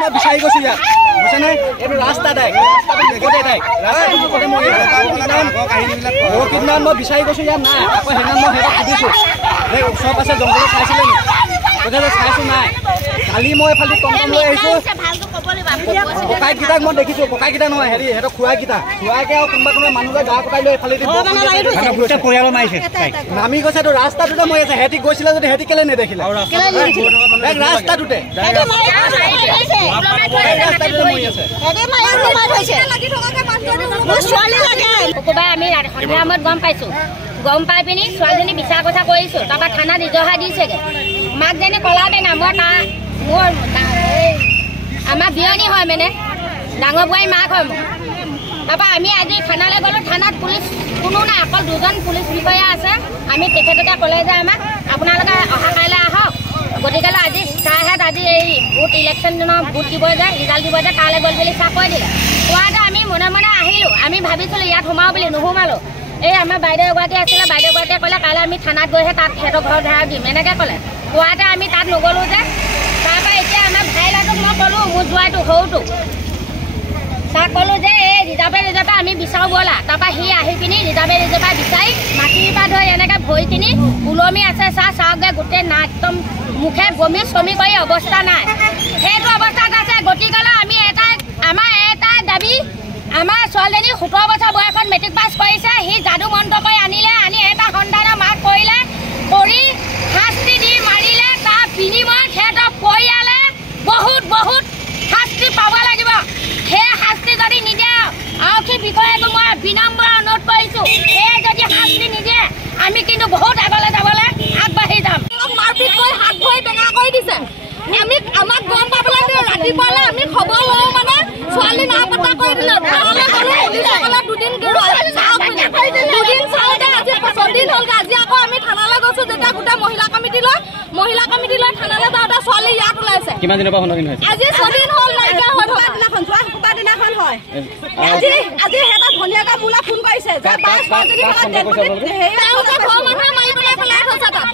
मैं बिछाई गो यार बुझे ये रास्ता दे कितना मैं बिछाई गो यार ना हेना मैं सब आसे जंगल चाहছিলে चाहूँ ना काली मैं एफाले टमटम लै ककाईक मैं देखी ककाईक नए हेरी खुआईक खुआईके कोबा मानुह गা কটাই लै एफाले नामी गई तो रास्ता मैं हेटी गई हेटी केले नेदेखिले रास्ता गम पाइছো गम पाई पिनी ছোৱালীজনী বিচাৰ কথা কৈছো তাৰপা থানা নিজহা দিছেগে মাকজনী কলাবে না মই তা মোৰ আমাৰ বিয়নী হয় মানে ডাঙৰ বুৱাই মাক হয় মোৰ তাৰপা আমি আজি থানালৈ গলো থানাত পুলিচ কোনো না অকল দুজন পুলিচ বিষয়া আছে আমি তেখেতকে ক'লে যে আমাক আপোনালোকে অহা কাইলৈ আহক গতিকেলৈ আজি চাহেত আজি এই ভোট ইলেকশ্যন দিনৰ ভোট দিব যে ৰিজাল্ট দিব যে তালৈ গ'ল বুলি চাকৈ দিলে কোৱাতে আমি মনে মনে আহিলোঁ আমি ভাবিছিলোঁ ইয়াত সোমাওঁ বুলি নোসোমালোঁ এই আমাৰ বাইদেউ এগৰাকী আছিলে বাইদেউ এগৰাকীয়ে ক'লে কাইলৈ আমি থানাত গৈহে তাত সিহঁতৰ ঘৰ ধাৰা দিম এনেকৈ ক'লে কোৱাতে আমি তাত নগ'লোঁ যে তাৰপৰা এতিয়া আমাৰ ভাই ল'ৰাটোক মই ক'লোঁ মোৰ জোৱাইটো সৰুটো তাক ক'লোঁ যে এই ৰিজাৰ্ভে আমি বিচাৰোঁ ব'লা তাৰপৰা সি আহি পিনি ৰিজাৰ্ভে বিচাৰি মাটিৰ পৰা ধৰি এনেকৈ ভৰিখিনি ওলমি আছে চাওকগৈ গোটেই না একদম মুখে বমি চমি কৰি অৱস্থা নাই সেইটো অৱস্থাত আছে গতিকেলৈ আমি আমাৰ এটাই দাবী আমাৰ ছোৱালীজনী 17 বছৰ বয়সত মেট্ৰিক পাছ কৰিছে সি যাদু মন্ত্ৰ কৰি আনি এটা সন্তানৰ মাক কৰিলে কৰি শাস্তি দি মাৰিলে তাৰ বিনিময়ত সিহঁতৰ পৰিয়ালে বহুত শাস্তি পাব লাগিব সেই শাস্তি যদি নিদিয়ে আৰক্ষী বিষয়াক মই বিনম্ৰ অনুৰোধ কৰিছোঁ এই যদি শাস্তি নিদিয়ে আমি কিন্তু বহুত আগলৈ যাবলৈ আগবাঢ়ি যাম মাৰপিট কৰি হাত ভৰি টেঙা কৰি দিছে আমি আমাক গম পাবলৈ ৰাতিপুৱালৈ আমি খবৰ লওঁ মানে ছোৱালী নাপাত্তা কৰি দিলে থানালৈ গ'লো পুলিচসকলে দুদিন চাওঁতে আজি 5 দিন হ'লগৈ আজি আকৌ আমি থানালৈ গৈছোঁ যেতিয়া গোটেই মহিলা কমিটি লৈ থানালৈ যাওঁতে ছোৱালী ইয়াত ওলাইছে কিমান দিনৰ পৰা সন্ধান হৈছে আজি 6 দিন হ'ল নাইকিয়া হৈ থকা দিনাখন হয় আজি এটা ধুনীয়াকৈ মোলৈ ফোন কৰিছে যে 22 ঘৰ মানুহে মাৰি পেলাই পেলাই থৈছে তাত